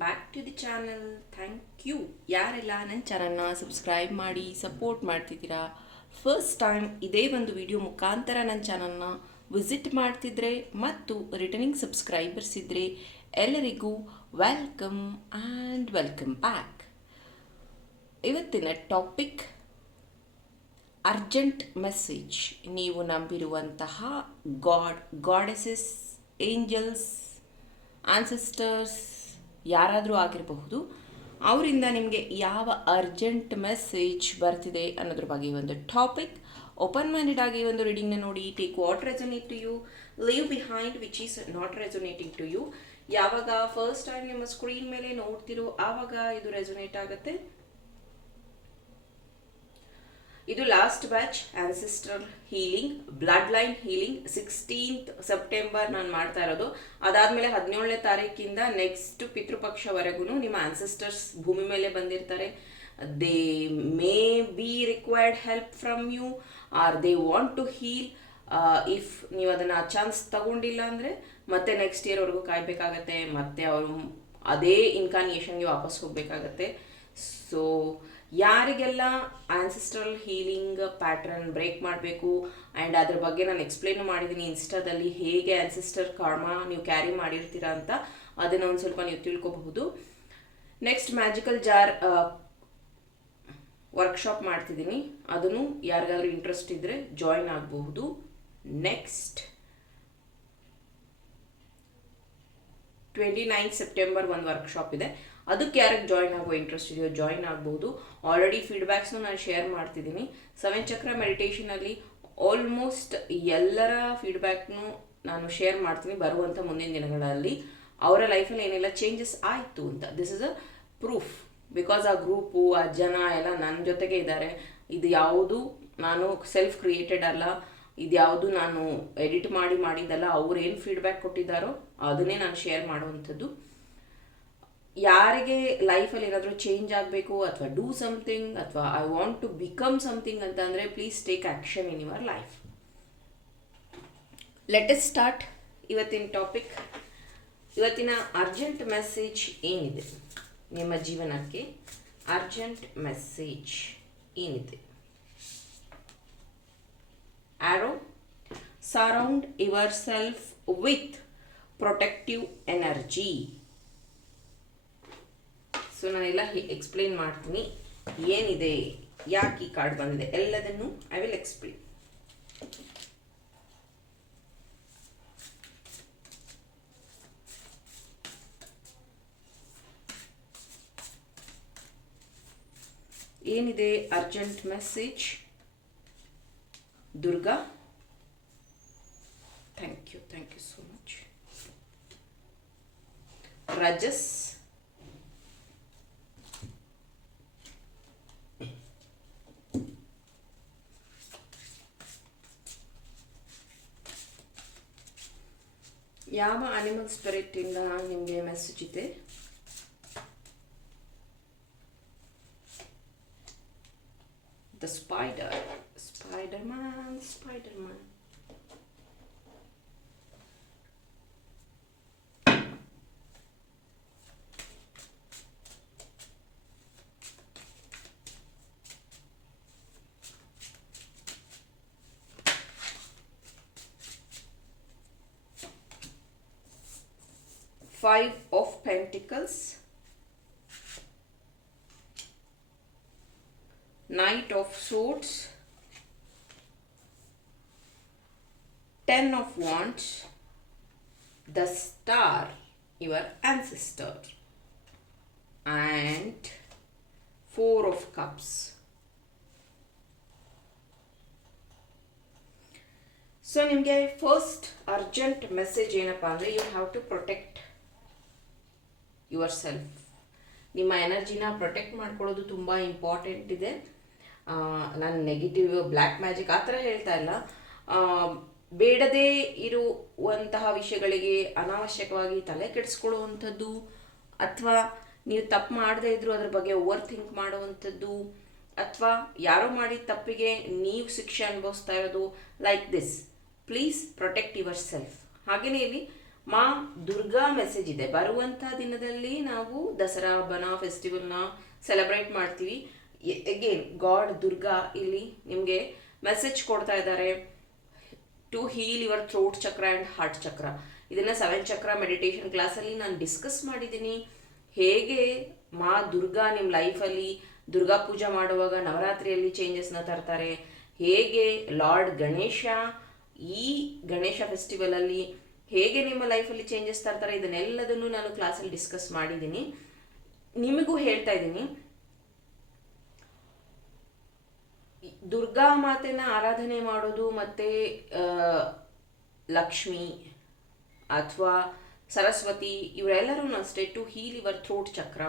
Back to the channel thank you ಯಾರೆಲ್ಲ ನನ್ನ ಚಾನಲ್ನ ಸಬ್ಸ್ಕ್ರೈಬ್ ಮಾಡಿ ಸಪೋರ್ಟ್ ಮಾಡ್ತಿದ್ದೀರಾ? ಫಸ್ಟ್ ಟೈಮ್ ಇದೇ ಒಂದು ವಿಡಿಯೋ ಮುಖಾಂತರ ನನ್ನ ಚಾನಲ್ನ ವಿಸಿಟ್ ಮಾಡ್ತಿದ್ರೆ ಮತ್ತು ರಿಟರ್ನಿಂಗ್ ಸಬ್ಸ್ಕ್ರೈಬರ್ಸ್ ಇದ್ದರೆ ಎಲ್ಲರಿಗೂ ವೆಲ್ಕಮ್ ಆ್ಯಂಡ್ ವೆಲ್ಕಮ್ ಬ್ಯಾಕ್ ಇವತ್ತಿನ ಟಾಪಿಕ್ ಅರ್ಜೆಂಟ್ ಮೆಸೇಜ್ ನೀವು ನಂಬಿರುವಂತಹ ಗಾಡ್ ಗಾಡೆಸಸ್ ಏಂಜಲ್ಸ್ ಆನ್ಸಿಸ್ಟರ್ಸ್ ಯಾರಾದರೂ ಆಗಿರಬಹುದು, ಅವರಿಂದ ನಿಮಗೆ ಯಾವ ಅರ್ಜೆಂಟ್ ಮೆಸೇಜ್ ಬರ್ತಿದೆ ಅನ್ನೋದ್ರ ಬಗ್ಗೆ ಒಂದು ಟಾಪಿಕ್. ಓಪನ್ ಮೈಂಡೆಡ್ ಆಗಿ ಒಂದು ರೀಡಿಂಗ್ನ ನೋಡಿ take what resonate to you leave behind which is not resonating to you ಯಾವಾಗ ಫಸ್ಟ್ ಟೈಮ್ ನಿಮ್ಮ ಸ್ಕ್ರೀನ್ ಮೇಲೆ ನೋಡ್ತಿರೋ, ಆವಾಗ ಇದು ರೆಸೊನೇಟ್ ಆಗುತ್ತೆ. ಇದು last batch ancestor healing blood line healing sixteenth September ನಾನು ಮಾಡ್ತಾ ಇರೋದು. ಅದಾದಮೇಲೆ ಹದಿನೇಳನೇ ತಾರೀಕಿಂದ ನೆಕ್ಸ್ಟ್ ಪಿತೃಪಕ್ಷವರೆಗೂ ನಿಮ್ಮ ಆನ್ಸಿಸ್ಟರ್ಸ್ ಭೂಮಿ ಮೇಲೆ ಬಂದಿರ್ತಾರೆ. They may be required help from you or they want to heal if ನೀವು ಅದನ್ನು ಚಾನ್ಸ್ ತಗೊಂಡಿಲ್ಲ ಅಂದರೆ, ಮತ್ತೆ ನೆಕ್ಸ್ಟ್ ಇಯರ್ವರೆಗೂ ಕಾಯಬೇಕಾಗತ್ತೆ, ಮತ್ತೆ ಅವರು ಅದೇ ಇನ್ಕಾನಿಯೇಷನ್ಗೆ ವಾಪಸ್ ಹೋಗಬೇಕಾಗತ್ತೆ. ಸೊ ಯಾರಿಗೆಲ್ಲ ಆನ್ಸಿಸ್ಟ್ರಲ್ ಹೀಲಿಂಗ್ ಪ್ಯಾಟ್ರನ್ ಬ್ರೇಕ್ ಮಾಡಬೇಕು ಆ್ಯಂಡ್ ಅದ್ರ ಬಗ್ಗೆ ನಾನು ಎಕ್ಸ್ಪ್ಲೇನ್ ಮಾಡಿದ್ದೀನಿ ಇನ್ಸ್ಟಾದಲ್ಲಿ ಹೇಗೆ ಆನ್ಸಿಸ್ಟರ್ ಕಾರ್ಮ ನೀವು ಕ್ಯಾರಿ ಮಾಡಿರ್ತೀರಾ ಅಂತ, ಅದನ್ನು ಒಂದು ಸ್ವಲ್ಪ ನೀವು ತಿಳ್ಕೊಬಹುದು. ನೆಕ್ಸ್ಟ್ ಮ್ಯಾಜಿಕಲ್ ಜಾರ್ ವರ್ಕ್ಶಾಪ್ ಮಾಡ್ತಿದ್ದೀನಿ ಅದನ್ನು ಯಾರಿಗಾದ್ರೂ ಇಂಟ್ರೆಸ್ಟ್ ಇದ್ದರೆ ಜಾಯಿನ್ ಆಗಬಹುದು. ನೆಕ್ಸ್ಟ್ ಟ್ವೆಂಟಿ ನೈನ್ ಸೆಪ್ಟೆಂಬರ್ ಒಂದು ವರ್ಕ್ಶಾಪ್ ಇದೆ. ಅದಕ್ಕೆ ಯಾರಿಗೆ ಜಾಯಿನ್ ಆಗೋ ಇಂಟ್ರೆಸ್ಟ್ ಇದೆಯೋ ಜಾಯಿನ್ ಆಗ್ಬೋದು. ಆಲ್ರೆಡಿ ಫೀಡ್ಬ್ಯಾಕ್ಸ್ನು ನಾನು ಶೇರ್ ಮಾಡ್ತಿದ್ದೀನಿ. ಸೆವೆನ್ ಚಕ್ರ ಮೆಡಿಟೇಷನಲ್ಲಿ ಆಲ್ಮೋಸ್ಟ್ ಎಲ್ಲರ ಫೀಡ್ಬ್ಯಾಕ್ನು ನಾನು ಶೇರ್ ಮಾಡ್ತೀನಿ ಬರುವಂಥ ಮುಂದಿನ ದಿನಗಳಲ್ಲಿ. ಅವರ ಲೈಫಲ್ಲಿ ಏನೆಲ್ಲ ಚೇಂಜಸ್ ಆಯಿತು ಅಂತ. This is a proof because ಆ ಗ್ರೂಪು ಆ ಜನ ಎಲ್ಲ ನನ್ನ ಜೊತೆಗೆ ಇದ್ದಾರೆ. ಇದು ಯಾವುದು ನಾನು ಸೆಲ್ಫ್ ಕ್ರಿಯೇಟೆಡ್ ಅಲ್ಲ. ಇದು ಯಾವುದು ನಾನು ಎಡಿಟ್ ಮಾಡಿ ಮಾಡಿದ್ದಲ್ಲ, ಅವ್ರು ಏನು ಫೀಡ್ಬ್ಯಾಕ್ ಕೊಟ್ಟಿದ್ದಾರೋ ಅದನ್ನೇ ನಾನು ಶೇರ್ ಮಾಡುವಂಥದ್ದು. ಯಾರಿಗೆ ಲೈಫಲ್ಲಿ ಏನಾದರೂ ಚೇಂಜ್ ಆಗಬೇಕು ಅಥವಾ ಡೂ ಸಮಥಿಂಗ್ ಅಥವಾ I want to become something ಅಂತ ಅಂದರೆ please take action in your life let's start ಇವತ್ತಿನ ಟಾಪಿಕ್ ಇವತ್ತಿನ ಅರ್ಜೆಂಟ್ ಮೆಸೇಜ್ ಏನಿದೆ? ನಿಮ್ಮ ಜೀವನಕ್ಕೆ ಅರ್ಜೆಂಟ್ ಮೆಸೇಜ್ ಏನಿದೆ? ಆರೋ surround yourself with protective energy so ನಾನೆಲ್ಲ ಎಕ್ಸ್ಪ್ಲೈನ್ ಮಾಡ್ತೀನಿ. ಏನಿದೆ? ಯಾಕೆ ಈ ಕಾರ್ಡ್ ಬಂದಿದೆ? ಎಲ್ಲದನ್ನು ಐ ವಿಲ್ ಎಕ್ಸ್ಪ್ಲೇನ್ ಏನಿದೆ? Urgent message Durga. Thank you thank you so much Rajas. ಯಾವ ಅನಿಮಲ್ ಸ್ಪಿರಿಟ್ ಇಂದ ನಿಮಗೆ ಮೆಸೇಜ್ ಇದೆ? The spider spider man spider man five of pentacles knight of swords ten of wands the star your ancestor and four of cups so ನಿಮಗೆ first urgent message ಏನಪ್ಪ ಅಂದರೆ you have to protect Yourself ನಿಮ್ಮ ಎನರ್ಜಿನ protect ಮಾಡ್ಕೊಳ್ಳೋದು ತುಂಬ important ಇದೆ. ನಾನು negative black magic ಆ ಥರ ಹೇಳ್ತಾ ಇಲ್ಲ. ಬೇಡದೇ ಇರುವಂತಹ ವಿಷಯಗಳಿಗೆ ಅನಾವಶ್ಯಕವಾಗಿ ತಲೆ ಕೆಡಿಸ್ಕೊಳ್ಳುವಂಥದ್ದು ಅಥವಾ ನೀವು ತಪ್ಪು ಮಾಡದೇ ಇದ್ದರೂ ಅದ್ರ ಬಗ್ಗೆ ಓವರ್ ಥಿಂಕ್ ಮಾಡುವಂಥದ್ದು ಅಥವಾ ಯಾರೋ ಮಾಡಿದ ತಪ್ಪಿಗೆ ನೀವು ಶಿಕ್ಷೆ ಅನುಭವಿಸ್ತಾ ಇರೋದು like this please protect yourself ಹಾಗೆಯೇ ಇಲ್ಲಿ ಮಾ ದುರ್ಗಾ ಮೆಸೇಜ್ ಇದೆ. ಬರುವಂಥ ದಿನದಲ್ಲಿ ನಾವು ದಸರಾ ಹಬ್ಬನ ಫೆಸ್ಟಿವಲ್ನ ಸೆಲೆಬ್ರೇಟ್ ಮಾಡ್ತೀವಿ. ಎಗೇನ್ ಗಾಡ್ ದುರ್ಗಾ ಇಲ್ಲಿ ನಿಮಗೆ ಮೆಸೇಜ್ ಕೊಡ್ತಾ ಇದ್ದಾರೆ. To heal your throat chakra and heart chakra ಇದನ್ನು ಸೆವೆನ್ ಚಕ್ರ ಮೆಡಿಟೇಷನ್ ಕ್ಲಾಸಲ್ಲಿ ನಾನು ಡಿಸ್ಕಸ್ ಮಾಡಿದ್ದೀನಿ. ಹೇಗೆ ಮಾ ದುರ್ಗಾ ನಿಮ್ಮ ಲೈಫಲ್ಲಿ ದುರ್ಗಾ ಪೂಜೆ ಮಾಡುವಾಗ ನವರಾತ್ರಿಯಲ್ಲಿ ಚೇಂಜಸ್ನ ತರ್ತಾರೆ. ಹೇಗೆ ಲಾರ್ಡ್ ಗಣೇಶ ಈ ಗಣೇಶ ಫೆಸ್ಟಿವಲಲ್ಲಿ ಹೇಗೆ ನಿಮ್ಮ ಲೈಫಲ್ಲಿ ಚೇಂಜಸ್ ತರ್ತಾರೆ ಇದನ್ನೆಲ್ಲದನ್ನು ನಾನು ಕ್ಲಾಸಲ್ಲಿ ಡಿಸ್ಕಸ್ ಮಾಡಿದ್ದೀನಿ. ನಿಮಗೂ ಹೇಳ್ತಾ ಇದ್ದೀನಿ. ದುರ್ಗಾ ಮಾತೆನ ಆರಾಧನೆ ಮಾಡೋದು ಮತ್ತು ಲಕ್ಷ್ಮಿ ಅಥವಾ ಸರಸ್ವತಿ ಇವರೆಲ್ಲರೂ ಅಷ್ಟೇ ಟು ಹೀಲ್ ಯುವರ್ ಥ್ರೋಟ್ ಚಕ್ರ.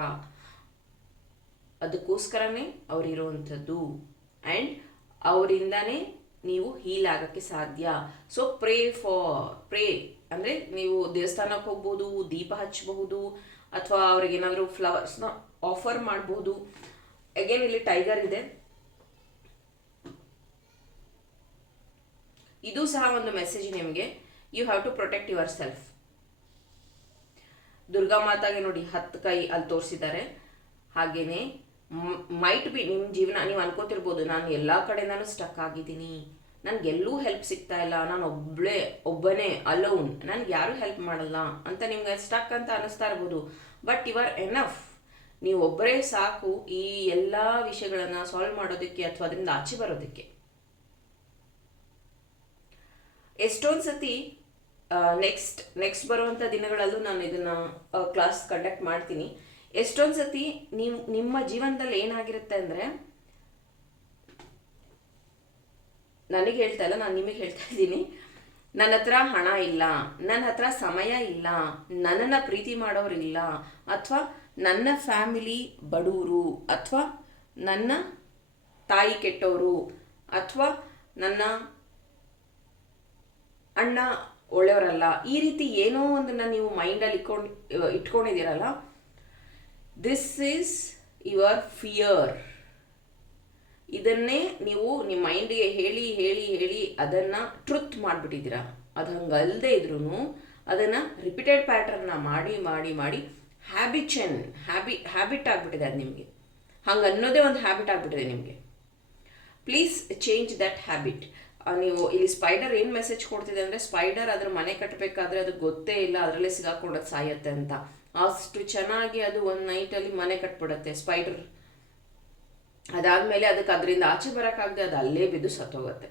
ಅದಕ್ಕೋಸ್ಕರನೇ ಅವರಿರುವಂಥದ್ದು ಆ್ಯಂಡ್ ಅವರಿಂದನೇ ನೀವು ಹೀಲ್ ಆಗೋಕ್ಕೆ ಸಾಧ್ಯ. ಸೊ ಪ್ರೇ ಫಾರ್ ಪ್ರೇ ಅಂದರೆ ನೀವು ದೇವಸ್ಥಾನಕ್ಕೆ ಹೋಗ್ಬೋದು, ದೀಪ ಹಚ್ಚಬಹುದು, ಅಥವಾ ಅವ್ರಿಗೆ ಏನಾದರೂ ಫ್ಲವರ್ಸ್ನ ಆಫರ್ ಮಾಡ್ಬೋದು. ಅಗೇನ್ ಇಲ್ಲಿ ಟೈಗರ್ ಇದೆ. ಇದು ಸಹ ಒಂದು ಮೆಸೇಜ್ ನಿಮಗೆ. You have to protect yourself Durga ಮಾತಾಗೆ ನೋಡಿ ಹತ್ತು ಕೈ ಅಲ್ಲಿ ತೋರಿಸಿದ್ದಾರೆ. ಹಾಗೇನೆ ಮೈಟ್ ಬಿ ನಿಮ್ಮ ಜೀವನ, ನೀವು ಅನ್ಕೋತಿರ್ಬೋದು, ನಾನು ಎಲ್ಲ ಕಡೆಯಿಂದನೂ ಸ್ಟಕ್ ಆಗಿದ್ದೀನಿ. ನನಗೆ ಎಲ್ಲೂ ಹೆಲ್ಪ್ ಸಿಗ್ತಾ ಇಲ್ಲ, ನಾನು ಒಬ್ಬಳೇ ಒಬ್ಬನೇ ಅಲೋನ್ ನನಗೆ ಯಾರೂ ಹೆಲ್ಪ್ ಮಾಡಲ್ಲ ಅಂತ ನಿಮ್ಗೆ ಸ್ಟಕ್ ಅಂತ ಅನ್ನಿಸ್ತಾ ಇರ್ಬೋದು. ಬಟ್ ಯು ಆರ್ ಎನಫ್ ನೀವು ಒಬ್ಬರೇ ಸಾಕು ಈ ಎಲ್ಲ ವಿಷಯಗಳನ್ನು ಸಾಲ್ವ್ ಮಾಡೋದಕ್ಕೆ ಅಥವಾ ಅದರಿಂದ ಆಚೆ ಬರೋದಕ್ಕೆ. ಎಷ್ಟೊಂದು ಸತಿ ನೆಕ್ಸ್ಟ್ ನೆಕ್ಸ್ಟ್ ಬರುವಂಥ ದಿನಗಳಲ್ಲೂ ನಾನು ಇದನ್ನು ಕ್ಲಾಸ್ ಕಂಡಕ್ಟ್ ಮಾಡ್ತೀನಿ. ಎಷ್ಟೊಂದು ಸತಿ ನೀವು ನಿಮ್ಮ ಜೀವನದಲ್ಲಿ ಏನಾಗಿರುತ್ತೆ ಅಂದರೆ ನನಗೆ ಹೇಳ್ತಾ ಇಲ್ಲ, ನಾನು ನಿಮಗೆ ಹೇಳ್ತಾ ಇದ್ದೀನಿ. ನನ್ನ ಹತ್ರ ಹಣ ಇಲ್ಲ, ನನ್ನ ಹತ್ರ ಸಮಯ ಇಲ್ಲ, ನನ್ನನ್ನು ಪ್ರೀತಿ ಮಾಡೋರು ಇಲ್ಲ, ಅಥವಾ ನನ್ನ ಫ್ಯಾಮಿಲಿ ಬಡವರು ಅಥವಾ ನನ್ನ ತಾಯಿ ಕೆಟ್ಟವರು ಅಥವಾ ನನ್ನ ಅಣ್ಣ ಒಳ್ಳೆಯವರಲ್ಲ, ಈ ರೀತಿ ಏನೋ ಒಂದನ್ನು ನೀವು ಮೈಂಡಲ್ಲಿ ಇಟ್ಕೊಂಡು, ಇಟ್ಕೊಂಡಿದ್ದೀರಲ್ಲ ದಿಸ್ ಈಸ್ ಯುವರ್ ಫಿಯರ್ ಇದನ್ನೇ ನೀವು ನಿಮ್ಮ ಮೈಂಡ್ಗೆ ಹೇಳಿ ಹೇಳಿ ಹೇಳಿ ಅದನ್ನು ಟ್ರುತ್ ಮಾಡಿಬಿಟ್ಟಿದ್ದೀರಾ? ಅದು ಹಂಗಲ್ಲದೆ ಇದ್ರೂ ಅದನ್ನು ರಿಪೀಟೆಡ್ ಪ್ಯಾಟರ್ನ ಮಾಡಿ ಮಾಡಿ ಮಾಡಿ ಹ್ಯಾಬಿಚನ್ ಹ್ಯಾಬಿ ಹ್ಯಾಬಿಟ್ ಆಗಿಬಿಟ್ಟಿದೆ ಅದು ನಿಮಗೆ. ಹಂಗೆ ಅನ್ನೋದೇ ಒಂದು ಹ್ಯಾಬಿಟ್ ಆಗಿಬಿಟ್ಟಿದೆ ನಿಮಗೆ. ಪ್ಲೀಸ್ ಚೇಂಜ್ ದಟ್ ಹ್ಯಾಬಿಟ್ ನೀವು ಇಲ್ಲಿ ಸ್ಪೈಡರ್ ಏನು ಮೆಸೇಜ್ ಕೊಡ್ತಿದೆ ಅಂದರೆ ಸ್ಪೈಡರ್ ಅದ್ರ ಮನೆ ಕಟ್ಟಬೇಕಾದ್ರೆ ಅದು ಗೊತ್ತೇ ಇಲ್ಲ, ಅದರಲ್ಲೇ ಸಿಗಾಕೊಂಡೋದು ಸಾಯತ್ತೆ ಅಂತ. ಅಷ್ಟು ಚೆನ್ನಾಗಿ ಅದು ಒಂದು ನೈಟಲ್ಲಿ ಮನೆ ಕಟ್ಬಿಡತ್ತೆ ಸ್ಪೈಡರ್ ಅದಾದಮೇಲೆ ಅದಕ್ಕೆ ಅದರಿಂದ ಆಚೆ ಬರೋಕ್ಕಾಗದೆ ಅದು ಅಲ್ಲೇ ಬಿದ್ದು ಸತ್ತೋಗುತ್ತೆ.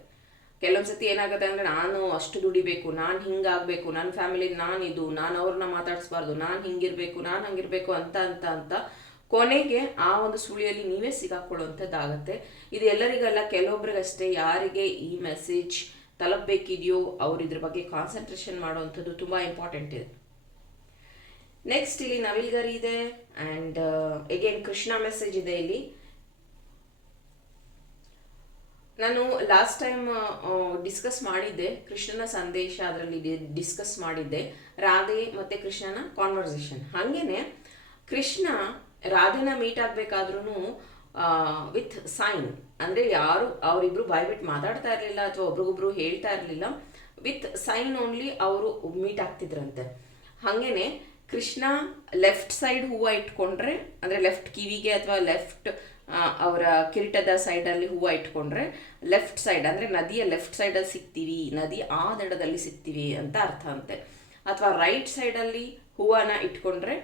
ಕೆಲವೊಂದು ಸತಿ ಏನಾಗುತ್ತೆ ಅಂದರೆ ನಾನು ಅಷ್ಟು ದುಡಿಬೇಕು, ನಾನು ಹಿಂಗಾಗಬೇಕು ನನ್ನ ಫ್ಯಾಮಿಲಿ ನಾನು ಇದು ನಾನು ಅವ್ರನ್ನ ಮಾತಾಡಿಸ್ಬಾರ್ದು, ನಾನು ಹಿಂಗಿರಬೇಕು, ನಾನು ಹಂಗಿರಬೇಕು ಅಂತ ಅಂತ ಅಂತ ಕೊನೆಗೆ ಆ ಒಂದು ಸುಳಿಯಲ್ಲಿ ನೀವೇ ಸಿಗಾಕೊಳ್ಳುವಂಥದ್ದಾಗತ್ತೆ. ಇದು ಎಲ್ಲರಿಗಲ್ಲ, ಕೆಲವೊಬ್ರಿಗಷ್ಟೇ ಯಾರಿಗೆ ಈ ಮೆಸೇಜ್ ತಲುಪಬೇಕಿದೆಯೋ ಅವ್ರು ಇದ್ರ ಬಗ್ಗೆ ಕಾನ್ಸಂಟ್ರೇಷನ್ ಮಾಡುವಂಥದ್ದು ತುಂಬ ಇಂಪಾರ್ಟೆಂಟ್ ಇದೆ. ನೆಕ್ಸ್ಟ್ ಇಲ್ಲಿ ನವಿಲ್ಗರಿ ಇದೆ ಆ್ಯಂಡ್ ಎಗೇನ್ ಕೃಷ್ಣ ಮೆಸೇಜ್ ಇದೆ ಇಲ್ಲಿ. ನಾನು ಲಾಸ್ಟ್ ಟೈಮ್ ಡಿಸ್ಕಸ್ ಮಾಡಿದ್ದೆ. ಕೃಷ್ಣನ ಸಂದೇಶ ಅದರಲ್ಲಿ ಡಿಸ್ಕಸ್ ಮಾಡಿದ್ದೆ. ರಾಧೆ ಮತ್ತು ಕೃಷ್ಣನ ಕಾನ್ವರ್ಸೇಷನ್ ಹಾಗೇನೆ, ಕೃಷ್ಣ ರಾಧೆನ ಮೀಟ್ ಆಗಬೇಕಾದ್ರೂ ವಿತ್ ಸೈನ್ ಅಂದರೆ ಯಾರು, ಅವರಿಬ್ರು ಬಾಯ್ಬಿಟ್ಟು ಮಾತಾಡ್ತಾ ಇರಲಿಲ್ಲ ಅಥವಾ ಒಬ್ರಿಗೊಬ್ರು ಹೇಳ್ತಾ ಇರಲಿಲ್ಲ. ವಿತ್ ಸೈನ್ ಓನ್ಲಿ ಅವರು ಮೀಟ್ ಆಗ್ತಿದ್ರಂತೆ. ಹಾಗೇನೆ, ಕೃಷ್ಣ ಲೆಫ್ಟ್ ಸೈಡ್ ಹೂವು ಇಟ್ಕೊಂಡ್ರೆ, ಅಂದರೆ ಲೆಫ್ಟ್ ಕಿವಿಗೆ ಅಥವಾ ಲೆಫ್ಟ್ ಅವರ ಕಿರೀಟದ ಸೈಡಲ್ಲಿ ಹೂವು ಇಟ್ಕೊಂಡ್ರೆ ಲೆಫ್ಟ್ ಸೈಡ್ ಅಂದರೆ ನದಿಯ ಲೆಫ್ಟ್ ಸೈಡಲ್ಲಿ ಸಿಗ್ತೀವಿ, ನದಿ ಆ ದಡದಲ್ಲಿ ಸಿಗ್ತೀವಿ ಅಂತ ಅರ್ಥ ಅಂತೆ. ಅಥವಾ ರೈಟ್ ಸೈಡಲ್ಲಿ ಹೂವನ್ನ ಇಟ್ಕೊಂಡ್ರೆ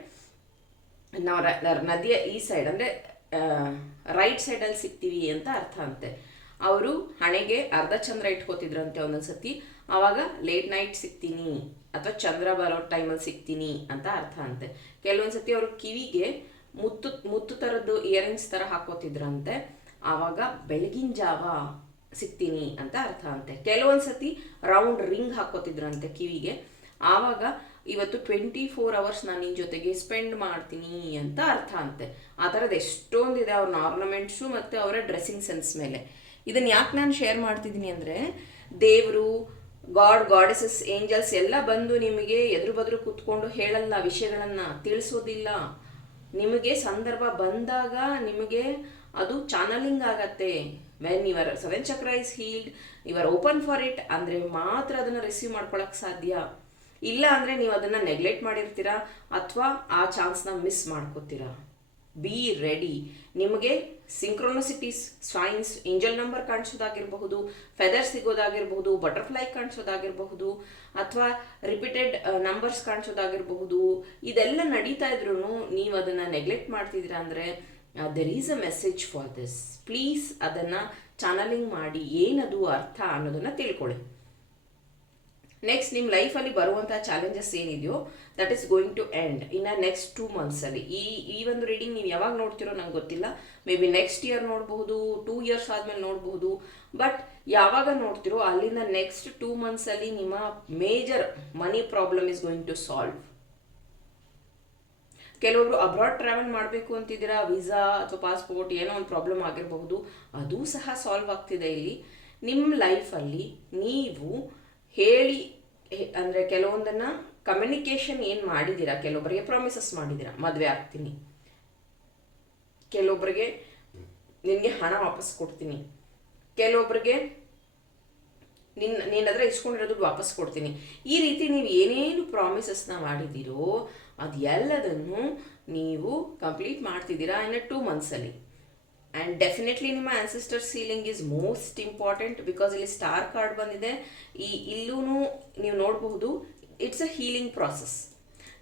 ನಾವು ನದಿಯ ಈ ಸೈಡ್ ಅಂದರೆ ರೈಟ್ ಸೈಡಲ್ಲಿ ಸಿಗ್ತೀವಿ ಅಂತ ಅರ್ಥ ಅಂತೆ. ಅವರು ಹಣೆಗೆ ಅರ್ಧ ಚಂದ್ರ ಇಟ್ಕೋತಿದ್ರಂತೆ ಒಂದೊಂದು ಸತಿ ಆವಾಗ ಲೇಟ್ ನೈಟ್ ಸಿಗ್ತೀನಿ ಅಥವಾ ಚಂದ್ರ ಬರೋ ಟೈಮಲ್ಲಿ ಸಿಗ್ತೀನಿ ಅಂತ ಅರ್ಥ ಅಂತೆ. ಕೆಲವೊಂದು ಸತಿ ಅವರು ಕಿವಿಗೆ ಮುತ್ತು ಮುತ್ತು ಥರದ್ದು ಇಯರಿಂಗ್ಸ್ ಥರ ಹಾಕೋತಿದ್ರಂತೆ ಆವಾಗ ಬೆಳಗಿನ ಜಾವ ಸಿಗ್ತೀನಿ ಅಂತ ಅರ್ಥ ಅಂತೆ. ಕೆಲವೊಂದು ಸತಿ ರೌಂಡ್ ರಿಂಗ್ ಹಾಕೋತಿದ್ರಂತೆ ಕಿವಿಗೆ. ಆವಾಗ ಇವತ್ತು ಟ್ವೆಂಟಿ ಫೋರ್ ಅವರ್ಸ್ ನಾನು ನಿನ್ನ ಜೊತೆಗೆ ಸ್ಪೆಂಡ್ ಮಾಡ್ತೀನಿ ಅಂತ ಅರ್ಥ ಅಂತೆ. ಆ ಥರದ್ದು ಎಷ್ಟೊಂದಿದೆ ಅವ್ರ ಆರ್ನಮೆಂಟ್ಸು ಮತ್ತು ಅವರ ಡ್ರೆಸ್ಸಿಂಗ್ ಸೆನ್ಸ್ ಮೇಲೆ. ಇದನ್ನು ಯಾಕೆ ನಾನು ಶೇರ್ ಮಾಡ್ತಿದ್ದೀನಿ ಅಂದರೆ, ದೇವರು ಗಾಡ್ ಗಾಡೆಸಸ್ ಏಂಜಲ್ಸ್ ಎಲ್ಲ ಬಂದು ನಿಮಗೆ ಎದುರು ಬದ್ರು ಕೂತ್ಕೊಂಡು ಹೇಳಲ್ಲ, ವಿಷಯಗಳನ್ನು ತಿಳಿಸೋದಿಲ್ಲ. ನಿಮಗೆ ಸಂದರ್ಭ ಬಂದಾಗ ನಿಮಗೆ ಅದು ಚಾನಲಿಂಗ್ ಆಗತ್ತೆ. When your seven chakra is healed your open for it ಅಂದರೆ ಮಾತ್ರ ಅದನ್ನು ರಿಸೀವ್ ಮಾಡ್ಕೊಳಕ್ಕೆ ಸಾಧ್ಯ. ಇಲ್ಲ ಅಂದರೆ ನೀವು ಅದನ್ನು ನೆಗ್ಲೆಕ್ಟ್ ಮಾಡಿರ್ತೀರಾ, ಅಥವಾ ಆ ಚಾನ್ಸ್ನ ಮಿಸ್ ಮಾಡ್ಕೋತೀರಾ. ಬಿ ರೆಡಿ ನಿಮಗೆ ಸಿಂಕ್ರೋನಸಿಟೀಸ್ ಸೈನ್ಸ್ ಏಂಜಲ್ ನಂಬರ್ ಕಾಣಿಸೋದಾಗಿರಬಹುದು ಫೆದರ್ ಸಿಗೋದಾಗಿರಬಹುದು ಬಟರ್ಫ್ಲೈ ಕಾಣಿಸೋದಾಗಿರಬಹುದು, ಅಥವಾ ರಿಪೀಟೆಡ್ ನಂಬರ್ಸ್ ಕಾಣಿಸೋದಾಗಿರಬಹುದು, ಇದೆಲ್ಲ ನಡೀತಾ ಇದ್ರೂ ನೀವು ಅದನ್ನು ನೆಗ್ಲೆಕ್ಟ್ ಮಾಡ್ತಿದ್ದೀರಾ ಅಂದರೆ there is a message for this please ಅದನ್ನು ಚಾನಲಿಂಗ್ ಮಾಡಿ, ಏನದು ಅರ್ಥ ಅನ್ನೋದನ್ನು ತಿಳ್ಕೊಳ್ಳಿ. ನೆಕ್ಸ್ಟ್ ನಿಮ್ಮ ಲೈಫಲ್ಲಿ ಬರುವಂಥ ಚಾಲೆಂಜಸ್ ಏನಿದೆಯೋ that is going to end ಇನ್ನು ನೆಕ್ಸ್ಟ್ ಟೂ ಮಂತ್ಸಲ್ಲಿ ಈ ಈ ಒಂದು ರೀಡಿಂಗ್ ನೀವು ಯಾವಾಗ ನೋಡ್ತಿರೋ ನಂಗೆ ಗೊತ್ತಿಲ್ಲ. ಮೇ ಬಿ ನೆಕ್ಸ್ಟ್ ಇಯರ್ ನೋಡಬಹುದು ಟೂ ಇಯರ್ಸ್ ಆದಮೇಲೆ ನೋಡಬಹುದು. ಬಟ್ ಯಾವಾಗ ನೋಡ್ತಿರೋ, ಅಲ್ಲಿಂದ ನೆಕ್ಸ್ಟ್ ಟೂ ಮಂತ್ಸಲ್ಲಿ ನಿಮ್ಮ major money problem is going to solve ಕೆಲವೊಬ್ರು ಅಬ್ರಾಡ್ ಟ್ರಾವೆಲ್ ಮಾಡಬೇಕು ಅಂತಿದ್ದೀರಾ ವೀಸಾ ಅಥವಾ ಪಾಸ್ಪೋರ್ಟ್ ಏನೋ ಒಂದು ಪ್ರಾಬ್ಲಮ್ ಆಗಿರಬಹುದು, ಅದು ಸಹ ಸಾಲ್ವ್ ಆಗ್ತಿದೆ ಇಲ್ಲಿ. ನಿಮ್ಮ ಲೈಫಲ್ಲಿ ನೀವು ಹೇಳಿ ಅಂದ್ರೆ ಕೆಲವೊಂದನ್ನ ಕಮ್ಯುನಿಕೇಶನ್ ಏನು ಮಾಡಿದ್ದೀರಾ? ಕೆಲವೊಬ್ಬರಿಗೆ ಪ್ರಾಮಿಸಸ್ ಮಾಡಿದ್ದೀರಾ? ಮದುವೆ ಆಗ್ತೀನಿ. ಕೆಲವೊಬ್ಬರಿಗೆ ನಿನಗೆ ಹಣ ವಾಪಸ್ ಕೊಡ್ತೀನಿ. ಕೆಲವೊಬ್ಬರಿಗೆ ನಿನ್ನ ನೀನು ಅದ್ರ ಇಸ್ಕೊಂಡಿರೋ ವಾಪಸ್ ಕೊಡ್ತೀನಿ. ಈ ರೀತಿ ನೀವು ಏನೇನು ಪ್ರಾಮಿಸಸ್ನ ಮಾಡಿದ್ದೀರೋ ಅದು ಎಲ್ಲದನ್ನು ನೀವು ಕಂಪ್ಲೀಟ್ ಮಾಡ್ತಿದ್ದೀರಾ ಇನ್ ಟೂ ಮಂತ್ಸಲ್ಲಿ ಆ್ಯಂಡ್ ಡೆಫಿನೆಟ್ಲಿ ನಿಮ್ಮ ancestor healing is most important because ಇಲ್ಲಿ ಸ್ಟಾರ್ ಕಾರ್ಡ್ ಬಂದಿದೆ. ಈ ಇಲ್ಲೂ ನೀವು ನೋಡಬಹುದು. ಇಟ್ಸ್ ಅ ಹೀಲಿಂಗ್ ಪ್ರಾಸೆಸ್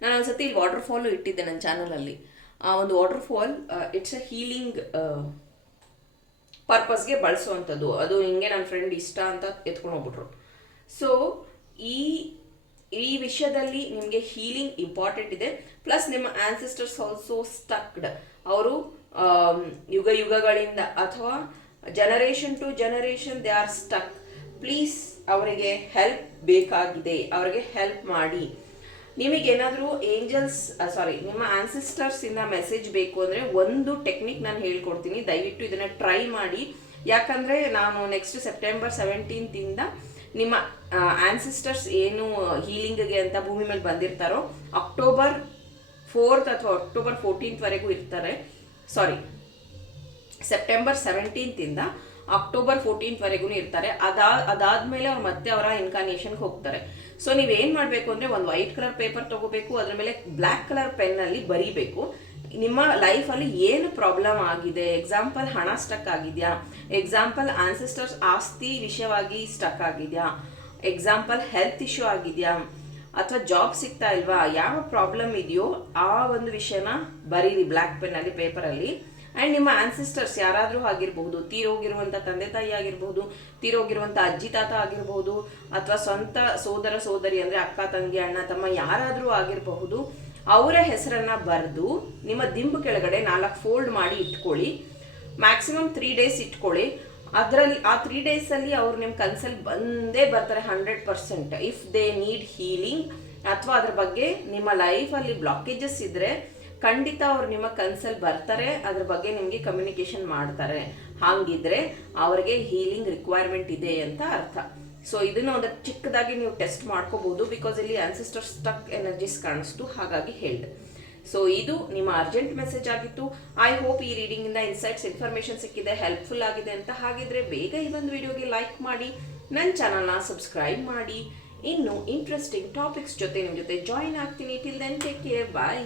ನಾನು ಒಂದ್ಸತಿ ಇಲ್ಲಿ ವಾಟರ್ ಫಾಲು ಇಟ್ಟಿದ್ದೆ ನನ್ನ ಚಾನಲಲ್ಲಿ ಆ ಒಂದು waterfall it's a healing ಪರ್ಪಸ್ಗೆ ಬಳಸುವಂಥದ್ದು ಅದು ಹಿಂಗೆ ನನ್ನ ಫ್ರೆಂಡ್ ಇಷ್ಟ ಅಂತ ಎತ್ಕೊಂಡು ಹೋಗ್ಬಿಟ್ರು. ಸೊ ಈ ಈ ವಿಷಯದಲ್ಲಿ ನಿಮಗೆ ಹೀಲಿಂಗ್ ಇಂಪಾರ್ಟೆಂಟ್ ಇದೆ. ಪ್ಲಸ್ ನಿಮ್ಮ ಆನ್ಸಿಸ್ಟರ್ಸ್ ಆಲ್ಸೋ ಸ್ಟಕ್ಡ್ ಅವರು ಯುಗ ಯುಗಗಳಿಂದ ಅಥವಾ generation to generation they are stuck please ಅವರಿಗೆ ಹೆಲ್ಪ್ ಬೇಕಾಗಿದೆ. ಅವರಿಗೆ ಹೆಲ್ಪ್ ಮಾಡಿ. ನಿಮಗೇನಾದರೂ ಏಂಜಲ್ಸ್ ಸಾರಿ ನಿಮ್ಮ ಆನ್ಸಿಸ್ಟರ್ಸಿಂದ ಮೆಸೇಜ್ ಬೇಕು ಅಂದರೆ ಒಂದು ಟೆಕ್ನಿಕ್ ನಾನು ಹೇಳ್ಕೊಡ್ತೀನಿ. ದಯವಿಟ್ಟು ಇದನ್ನು ಟ್ರೈ ಮಾಡಿ. ಯಾಕಂದರೆ ನಾನು ನೆಕ್ಸ್ಟ್ ಸೆಪ್ಟೆಂಬರ್ ಸೆವೆಂಟೀನ್ತಿಂದ ನಿಮ್ಮ ಆನ್ಸಿಸ್ಟರ್ಸ್ ಏನು ಹೀಲಿಂಗ್ಗೆ ಅಂತ ಭೂಮಿ ಮೇಲೆ ಬಂದಿರ್ತಾರೋ ಅಕ್ಟೋಬರ್ ಫೋರ್ತ್ ಅಥವಾ ಅಕ್ಟೋಬರ್ ಫೋರ್ಟೀನ್ತ್ವರೆಗೂ ಇರ್ತಾರೆ. ಸಾರಿ ಸೆಪ್ಟೆಂಬರ್ ಸೆವೆಂಟೀನ್ತಿಂದ ಅಕ್ಟೋಬರ್ ಫೋರ್ಟೀನ್ತ್ವರೆಗೂ ಇರ್ತಾರೆ. ಅದಾ, ಅದಾದಮೇಲೆ ಅವ್ರು ಮತ್ತೆ ಅವರ ಇನ್ಕಾರ್ನೇಷನ್ಗೆ ಹೋಗ್ತಾರೆ. ಸೊ ನೀವೇನು ಮಾಡಬೇಕು ಅಂದರೆ ಒಂದು ವೈಟ್ ಕಲರ್ ಪೇಪರ್ ತಗೋಬೇಕು, ಅದ್ರ ಮೇಲೆ ಬ್ಲ್ಯಾಕ್ ಕಲರ್ ಪೆನ್ನಲ್ಲಿ ಬರೀಬೇಕು. ನಿಮ್ಮ ಲೈಫಲ್ಲಿ ಏನು ಪ್ರಾಬ್ಲಮ್ ಆಗಿದೆ? ಎಕ್ಸಾಂಪಲ್ ಹಣ ಸ್ಟಕ್ ಆಗಿದೆಯಾ? ಎಕ್ಸಾಂಪಲ್ ಆನ್ಸೆಸ್ಟರ್ಸ್ ಆಸ್ತಿ ವಿಷಯವಾಗಿ ಸ್ಟಕ್ ಆಗಿದೆಯಾ? ಎಕ್ಸಾಂಪಲ್ ಹೆಲ್ತ್ ಇಶ್ಯೂ ಆಗಿದೆಯಾ? ಅಥವಾ ಜಾಬ್ ಸಿಗ್ತಾ ಇಲ್ವಾ, ಯಾವ ಪ್ರಾಬ್ಲಮ್ ಇದೆಯೋ ಆ ಒಂದು ವಿಷಯನ ಬರೀರಿ ಬ್ಲ್ಯಾಕ್ ಪೆನ್ನಲ್ಲಿ ಪೇಪರಲ್ಲಿ ಆ್ಯಂಡ್ ನಿಮ್ಮ ಆನ್ಸಿಸ್ಟರ್ಸ್ ಯಾರಾದರೂ ಆಗಿರಬಹುದು ತೀರೋಗಿರುವಂಥ ತಂದೆ ತಾಯಿ ಆಗಿರಬಹುದು ತೀರೋಗಿರುವಂಥ ಅಜ್ಜಿ ತಾತ ಆಗಿರಬಹುದು, ಅಥವಾ ಸ್ವಂತ ಸೋದರ ಸೋದರಿ ಅಂದರೆ ಅಕ್ಕ, ತಂಗಿ, ಅಣ್ಣ, ತಮ್ಮ ಯಾರಾದರೂ ಆಗಿರಬಹುದು, ಅವರ ಹೆಸರನ್ನ ಬರೆದು ನಿಮ್ಮ ದಿಂಬು ಕೆಳಗಡೆ ನಾಲ್ಕು ಫೋಲ್ಡ್ ಮಾಡಿ ಇಟ್ಕೊಳ್ಳಿ. ಮ್ಯಾಕ್ಸಿಮಮ್ ತ್ರೀ ಡೇಸ್ ಇಟ್ಕೊಳ್ಳಿ. ಅದರಲ್ಲಿ ಆ ತ್ರೀ ಡೇಸಲ್ಲಿ ಅವ್ರು ನಿಮ್ಮ ಕನ್ಸಲ್ಟ್ ಬಂದೇ ಬರ್ತಾರೆ hundred percent if they need healing ಅಥವಾ ಅದ್ರ ಬಗ್ಗೆ ನಿಮ್ಮ ಲೈಫಲ್ಲಿ ಬ್ಲಾಕೇಜಸ್ ಇದ್ದರೆ ಖಂಡಿತ ಅವ್ರು ನಿಮ್ಮ ಕನ್ಸಲ್ಟ್ ಬರ್ತಾರೆ, ಅದ್ರ ಬಗ್ಗೆ ನಿಮಗೆ ಕಮ್ಯುನಿಕೇಷನ್ ಮಾಡ್ತಾರೆ. ಹಾಗಿದ್ರೆ ಅವ್ರಿಗೆ ಹೀಲಿಂಗ್ ರಿಕ್ವೈರ್ಮೆಂಟ್ ಇದೆ ಅಂತ ಅರ್ಥ. ಸೊ ಇದನ್ನ ಒಂದು ಚಿಕ್ಕದಾಗಿ ನೀವು ಟೆಸ್ಟ್ ಮಾಡ್ಕೋಬಹುದು ಬಿಕಾಸ್ ಇಲ್ಲಿ ಆನ್ಸಿಸ್ಟರ್ ಸ್ಟಕ್ ಎನರ್ಜೀಸ್ ಕಾಣಿಸ್ತು, ಹಾಗಾಗಿ ಹೇಳ್ದೆ. ಸೊ ಇದು ನಿಮ್ಮ ಅರ್ಜೆಂಟ್ ಮೆಸೇಜ್ ಆಗಿತ್ತು. ಐ ಹೋಪ್ ಈ ರೀಡಿಂಗ್ ಇಂದ ಇನ್ಸೈಟ್ಸ್ ಇನ್ಫಾರ್ಮೇಶನ್ ಸಿಕ್ಕಿದೆ ಹೆಲ್ಪ್ಫುಲ್ ಆಗಿದೆ ಅಂತ ಹಾಗಿದ್ರೆ ಬೇಗ ಈ ಒಂದು ವಿಡಿಯೋಗೆ ಲೈಕ್ ಮಾಡಿ ನನ್ನ ಚಾನಲ್ನ ಸಬ್ಸ್ಕ್ರೈಬ್ ಮಾಡಿ. ಇನ್ನು ಇಂಟ್ರೆಸ್ಟಿಂಗ್ ಟಾಪಿಕ್ಸ್ ಜೊತೆ ನಿಮ್ಮ ಜೊತೆ ಜಾಯಿನ್ ಆಗ್ತೀನಿ. Till then take care bye